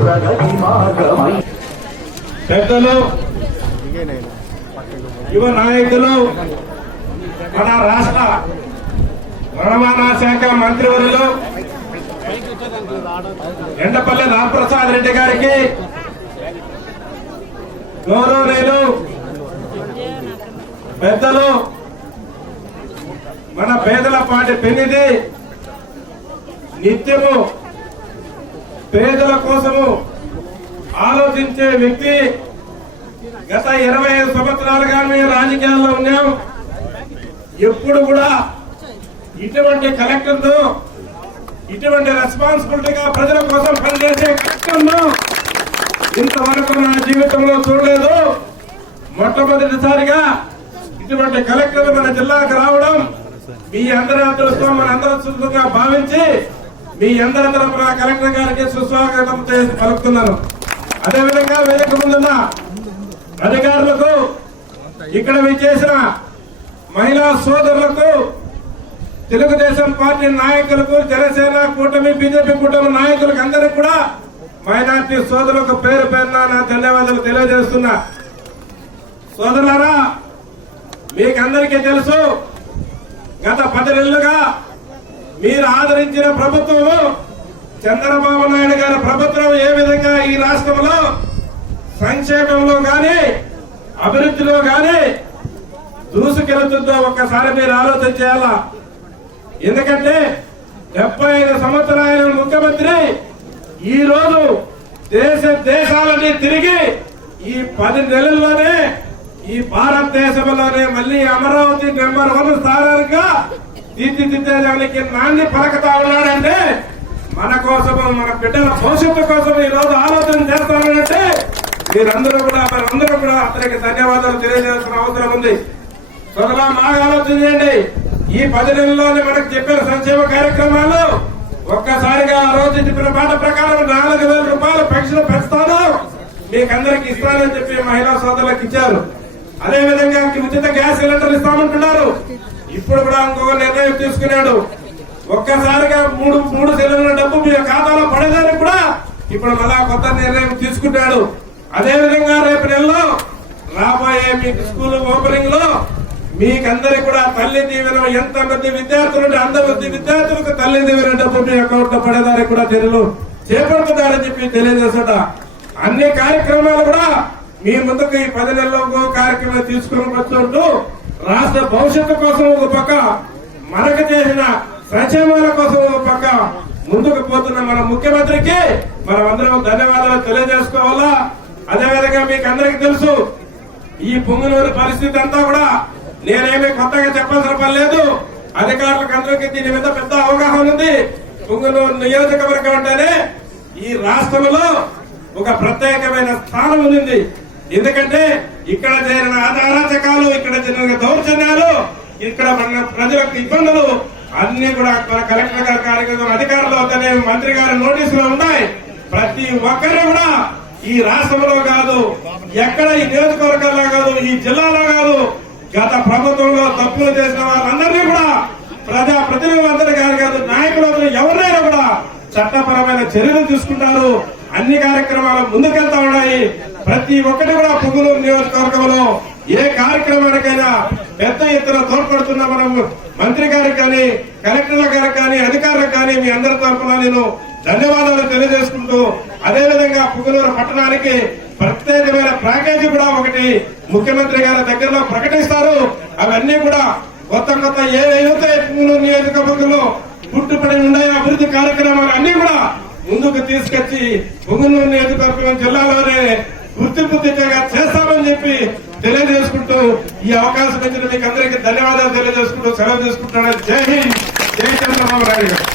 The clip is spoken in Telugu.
ప్రగతి మార్గమై పెద్దలు యువ నాయకులు మన రాష్ట్ర రవాణా శాఖ మంత్రివర్యులు ఎండపల్లి రామప్రసాద్ రెడ్డి గారికి గౌరవనీయులు పెద్దలు మన పేదల పాటి పెన్నిది నిత్యము పేదల కోసము ఆలోచించే వ్యక్తి గత ఇరవై ఐదు సంవత్సరాలుగా మేము రాజకీయాల్లో ఉన్నాం. ఎప్పుడు కూడా ఇటువంటి కలెక్టర్ను ఇటువంటి రెస్పాన్సిబిలిటీగా ప్రజల కోసం పనిచేసే కలెక్టర్ను ఇంతవరకు నా జీవితంలో చూడలేదు. మొట్టమొదటిసారిగా ఇటువంటి కలెక్టర్ మన జిల్లాకు రావడం మీ అందరి అదృష్టం మన అందరి భావించి మీ అందరి తరపున కలెక్టర్ గారికి సుస్వాగతం పలుకుతున్నాను. అదేవిధంగా వేదిక ముందున్న అధికారులకు ఇక్కడ విచ్చేసిన మహిళా సోదరులకు తెలుగుదేశం పార్టీ నాయకులకు జనసేన కూటమి బీజేపీ కూటమి నాయకులకు అందరికి కూడా మైనార్టీ సోదరులకు పేరు పేరున నా ధన్యవాదాలు తెలియజేస్తున్నా. సోదరులారా మీకందరికీ తెలుసు గత పది నెలలుగా మీరు ఆదరించిన ప్రభుత్వము చంద్రబాబు నాయుడు గారి ప్రభుత్వం ఏ విధంగా ఈ రాష్ట్రంలో సంక్షేమంలో గాని అభివృద్ధిలో గాని దూసుకెళ్తుందో ఒక్కసారి మీరు ఆలోచన చేయాలా? ఎందుకంటే డెబ్బై ఐదు సంవత్సరాల ముఖ్యమంత్రి ఈ రోజు దేశ దేశాలని తిరిగి ఈ పది నెలల్లోనే ఈ భారతదేశంలోనే మళ్ళీ అమరావతి నెంబర్ వన్ స్థానాలుగా తీర్చిదిద్దేదానికి నాన్ని పలకతా ఉన్నాడంటే మన కోసము మన బిడ్డల భవిష్యత్తు కోసం ఈ రోజు ఆలోచన చేస్తానంటే మీరందరూ కూడా మనందరూ కూడా అతనికి ధన్యవాదాలు తెలియజేయాల్సిన అవసరం ఉంది. సోదరా బాగా ఆలోచన చేయండి. ఈ పది నెలల్లోనే మనకు చెప్పిన సంక్షేమ కార్యక్రమాలు ఒక్కసారిగా ఆ రోజు చెప్పిన మాట ప్రకారం నాలుగు వేల రూపాయలు పెన్షన్ పెంచుతాను. మీకందరికి ఇస్తానని చెప్పి మహిళా సోదరులకు ఇచ్చారు. అదే విధంగా ఉచిత గ్యాస్ సిలిండర్లు ఇస్తామంటున్నారు. ఇప్పుడు కూడా ఇంకొక నిర్ణయం తీసుకున్నాడు. ఒక్కసారిగా మూడు మూడు సిలిండర్ల డబ్బు మీ ఖాతాలో పడేదానికి కూడా ఇప్పుడు మళ్ళా కొత్త నిర్ణయం తీసుకున్నాడు అదే విధంగా రేపు నెలలో రాబోయే మీకు స్కూల్ ఓపెనింగ్లో మీకందరికి కూడా తల్లి దీవెన ఎంత మంది విద్యార్థులు అందరి అంత విద్యార్థులకు తల్లి దీవెన డబ్బు మీ అకౌంట్లో పడేదానికి కూడా చర్యలు చేపడుతున్నారని చెప్పి తెలియజేసట అన్ని కార్యక్రమాలు కూడా మీ ముందుకు ఈ పది నెలల్లో కార్యక్రమం తీసుకుని వస్తుంటూ రాష్ట్ర భవిష్యత్తు కోసం ఒక పక్క మనకు చేసిన సంక్షేమాల కోసం ఒక పక్క ముందుకు పోతున్న మన ముఖ్యమంత్రికి మనం అందరం ధన్యవాదాలు తెలియజేసుకోవాలా? అదేవిధంగా మీకు అందరికీ తెలుసు ఈ పొంగునూరు పరిస్థితి అంతా కూడా నేనేమి కొత్తగా చెప్పాల్సిన పని లేదు. అధికారులకు అందరికీ దీని మీద పెద్ద అవగాహన ఉంది. పొంగునూరు నియోజకవర్గం అంటేనే ఈ రాష్ట్రంలో ఒక ప్రత్యేకమైన స్థానం ఉంది. ఎందుకంటే ఇక్కడ జరిగిన అరాచకాలు ఇక్కడ జరిగిన దౌర్జన్యాలు ఇక్కడ మన ప్రజలకు ఇబ్బందులు అన్ని కూడా మన కలెక్టర్ గారి కార్యక్రమం అధికారులు అవుతానే మంత్రి గారి నోటీసులు ఉన్నాయి. ప్రతి ఒక్కరు కూడా ఈ రాష్ట్రంలో కాదు ఎక్కడ ఈ నియోజకవర్గాల్లో కాదు ఈ జిల్లాలో కాదు గత ప్రభుత్వంలో తప్పులు చేసిన వాళ్ళందరినీ కూడా ప్రజా ప్రతినిధులందరూ కాదు కాదు నాయకులందరూ ఎవరినైనా కూడా చట్టపరమైన చర్యలు తీసుకుంటారు. అన్ని కార్యక్రమాలు ముందుకెళ్తా ఉన్నాయి. ప్రతి ఒక్కటి కూడా పుంగులూరు నియోజకవర్గంలో ఏ కార్యక్రమానికైనా పెద్ద ఎత్తున తోడ్పడుతున్న మనం మంత్రి గారికి కానీ కలెక్టర్ల గారికి కానీ అధికారులకు కానీ మీ అందరి తరఫున నేను ధన్యవాదాలు తెలియజేసుకుంటూ అదేవిధంగా పుంగనూరు పట్టణానికి ప్రత్యేకమైన ప్యాకేజీ కూడా ఒకటి ముఖ్యమంత్రి గారి దగ్గరలో ప్రకటిస్తారు. అవన్నీ కూడా కొత్త కొత్త ఏవైతే పుంగనూరు నియోజకవర్గంలో పుట్టుపడి ఉన్నాయో అభివృద్ధి కార్యక్రమాలు అన్ని కూడా ముందుకు తీసుకొచ్చి పుంగనూరు నియోజకవర్గం జిల్లాలోనే గుర్తింపు దిశగా చేస్తామని చెప్పి తెలియజేసుకుంటూ ఈ అవకాశం ఇచ్చిన మీకు అందరికీ ధన్యవాదాలు తెలియజేసుకుంటూ సెలవు తీసుకుంటున్నాను. జై హింద్. జై చంద్రబాబు నాయుడు గారు.